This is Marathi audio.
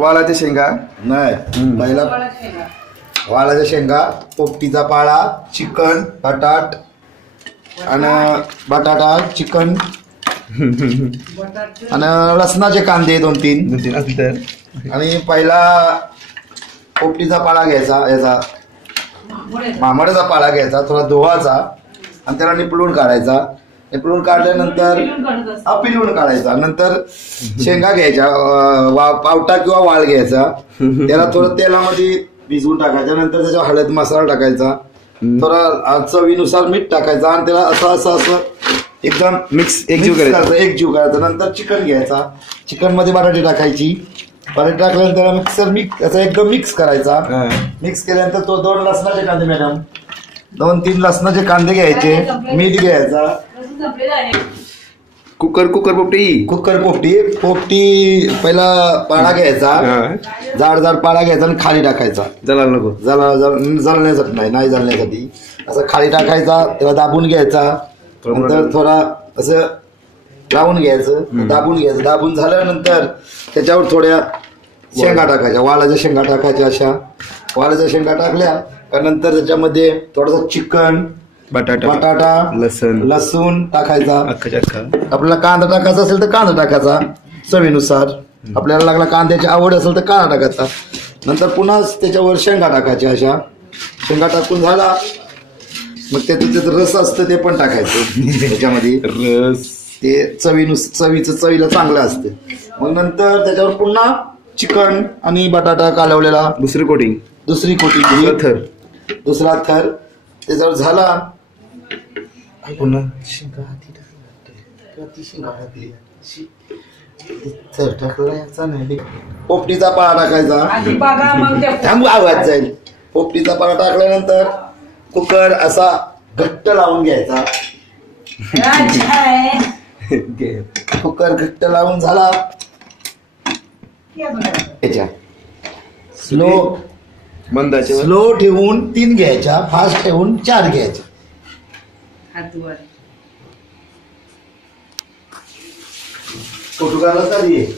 वालाच्या शेंगा नाही पहिला वालाच्या शेंगा, पोपटीचा पाळा, चिकन, बटाट आणि बटाटा, चिकन आणि लसणाचे कांदे 2-3 आणि पहिला पोपटीचा पाळा घ्यायचा, याचा मामडाचा पाळा घ्यायचा, थोडा धुवायचा आणि त्याला निपळून काढायचा. निपळून काढल्यानंतर पिळून काढायचा. नंतर शेंगा घ्यायच्या, पावटा किंवा वाळ घ्यायचा, त्याला थोडं तेलामध्ये भिजवून टाकायचा. नंतर त्याच्यावर हळद मसाला टाकायचा, थोडा चवीनुसार मीठ टाकायचा आणि त्याला असं एकदम एकजीव करायचा. नंतर चिकन घ्यायचा, चिकन मध्ये बटाटे टाकायची, बटाटे टाकल्यानंतर त्याला एकदम मिक्स करायचा. मिक्स केल्यानंतर तो 2 लसणाचे कांदे, मॅडम 2-3 लसणाचे कांदे घ्यायचे, मीठ घ्यायचा. कुकर पोपटी पहिला पाळा घ्यायचा, जाड पाळा घ्यायचा आणि खाली टाकायचा. जळण्यासाठी नाही जळण्यासाठी असं खाली टाकायचा. त्याला दाबून घ्यायचा. नंतर थोडा असं लावून घ्यायचं, दाबून झाल्यानंतर त्याच्यावर थोड्या शेंगा टाकायच्या, वालाच्या शेंगा टाकायच्या. अशा वालाच्या शेंगा टाकल्या का नंतर त्याच्यामध्ये थोडासा चिकन, बटाटा, लसूण टाकायचा. आपल्याला कांदा टाकायचा असेल तर कांदा टाकायचा चवीनुसार. आपल्याला लागला कांद्याची आवड असेल तर कांदा टाकायचा. नंतर पुन्हा त्याच्यावर शेंगा टाकायच्या. अशा शेंगा टाकून झाला मग त्याचं रस असतं ते पण टाकायचं त्याच्यामध्ये. रस ते चवीला चांगलं असतं. मग नंतर त्याच्यावर पुन्हा चिकन आणि बटाटा कालवलेला दुसरी कोटिंग दुसरा थर त्याच्यावर झाला. पुन्हा थर टाकला नाही, पोपटीचा पाळा टाकायचा. थांबू, आवाज जाईल. पोपटीचा पाळा टाकल्यानंतर कुकर असा घट्ट लावून घ्यायचा. कुकर घट्ट लावून झाला याच्या स्लो ठेवून 3 घ्यायच्या, फास्ट ठेवून 4 घ्यायच्या. फोटो काढला चालेल.